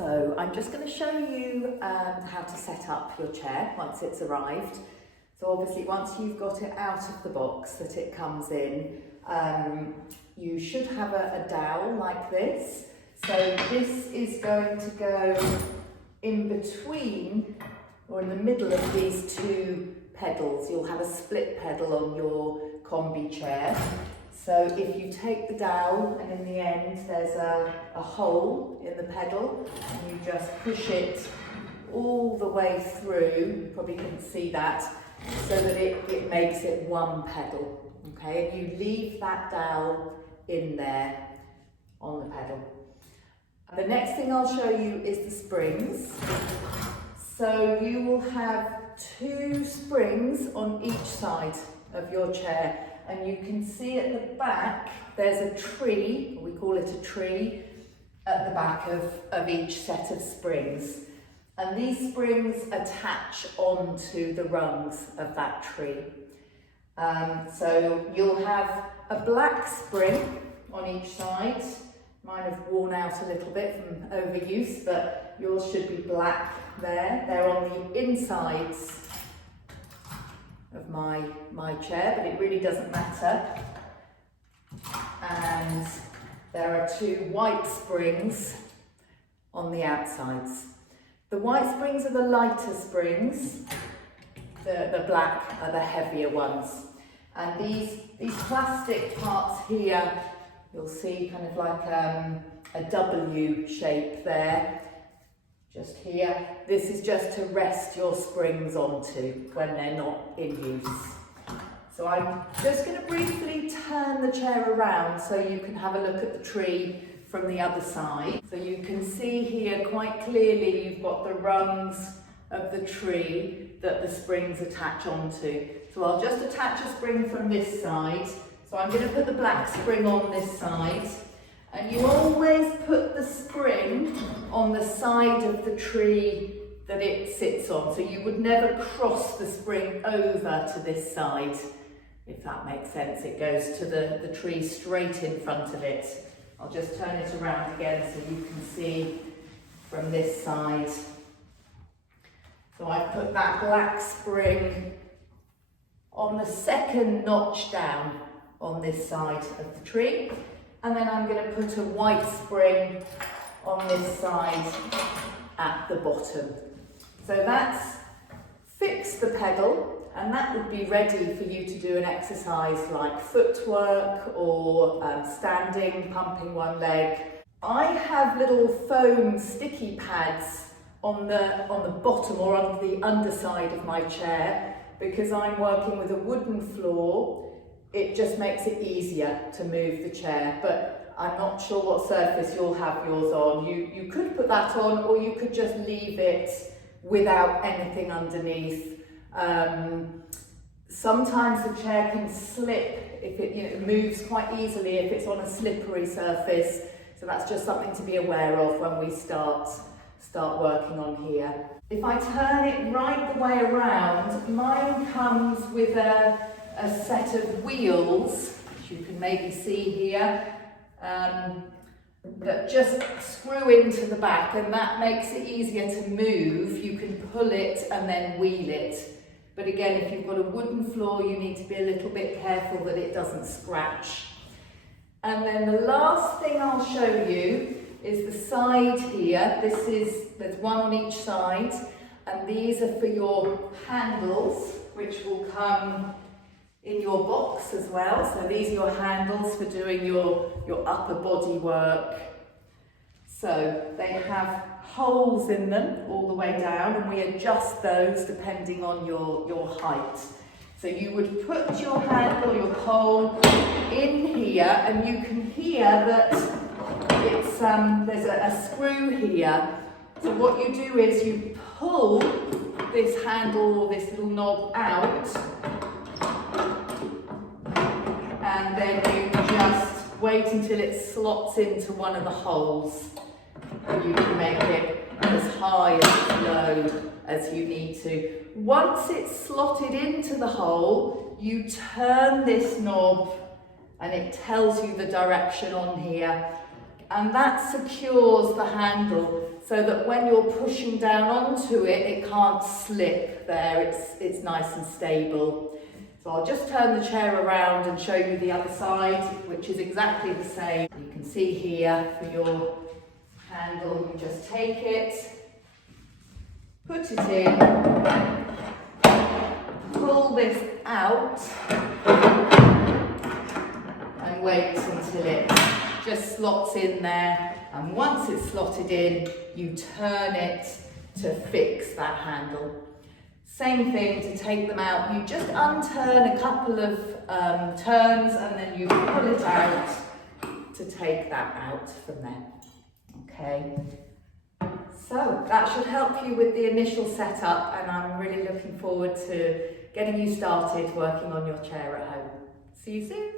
So I'm just going to show you how to set up your chair once it's arrived. So obviously once you've got it out of the box that it comes in, you should have a dowel like this. So this is going to go in between or in the middle of these two pedals. You'll have a split pedal on your Combi chair. So if you take the dowel and in the end there's a hole in the pedal and you just push it all the way through, you probably couldn't see that, so that it makes it one pedal, okay? And you leave that dowel in there on the pedal. The next thing I'll show you is the springs. So you will have 2 springs on each side of your chair. And you can see at the back, there's a tree, we call it a tree, at the back of each set of springs. And these springs attach onto the rungs of that tree. So you'll have a black spring on each side. Mine have worn out a little bit from overuse, but yours should be black there. They're on the insides of my chair, but it really doesn't matter. And there are 2 white springs on the outsides. The white springs are the lighter springs, the black are the heavier ones. And these plastic parts here, you'll see kind of like a W shape there. Just here, this is just to rest your springs onto when they're not in use. So I'm just going to briefly turn the chair around so you can have a look at the tree from the other side. So you can see here quite clearly you've got the rungs of the tree that the springs attach onto. So I'll just attach a spring from this side. So I'm going to put the black spring on this side. And you always put the spring on the side of the tree that it sits on. So you would never cross the spring over to this side, if that makes sense. It goes to the tree straight in front of it. I'll just turn it around again so you can see from this side. So I put that black spring on the second notch down on this side of the tree. And then I'm going to put a white spring on this side at the bottom. So that's fixed the pedal, and that would be ready for you to do an exercise like footwork or standing, pumping one leg. I have little foam sticky pads on the bottom or on the underside of my chair because I'm working with a wooden floor. It just makes it easier to move the chair, but I'm not sure what surface you'll have yours on. You could put that on, or you could just leave it without anything underneath. Sometimes the chair can slip if it moves quite easily if it's on a slippery surface. So that's just something to be aware of when we start working on here. If I turn it right the way around, mine comes with a set of wheels, which you can maybe see here, that just screw into the back, and that makes it easier to move. You can pull it and then wheel it. But again, if you've got a wooden floor, you need to be a little bit careful that it doesn't scratch. And then the last thing I'll show you is the side here. There's one on each side, and these are for your handles, which will come in your box as well. So these are your handles for doing your upper body work. So they have holes in them all the way down, and we adjust those depending on your height. So you would put your handle, your pole in here, and you can hear that it's there's a screw here. So what you do is you pull this handle or this little knob out, and then you just wait until it slots into one of the holes. And you can make it as high or as low as you need to. Once it's slotted into the hole, you turn this knob and it tells you the direction on here. and that secures the handle so that when you're pushing down onto it, it can't slip there, it's nice and stable. So I'll just turn the chair around and show you the other side, which is exactly the same. You can see here for your handle, you just take it, put it in, pull this out, and wait until it just slots in there. And once it's slotted in, you turn it to fix that handle. Same thing to take them out. You just unturn a couple of turns and then you pull it out to take that out from there. Okay. So that should help you with the initial setup, and I'm really looking forward to getting you started working on your chair at home. See you soon.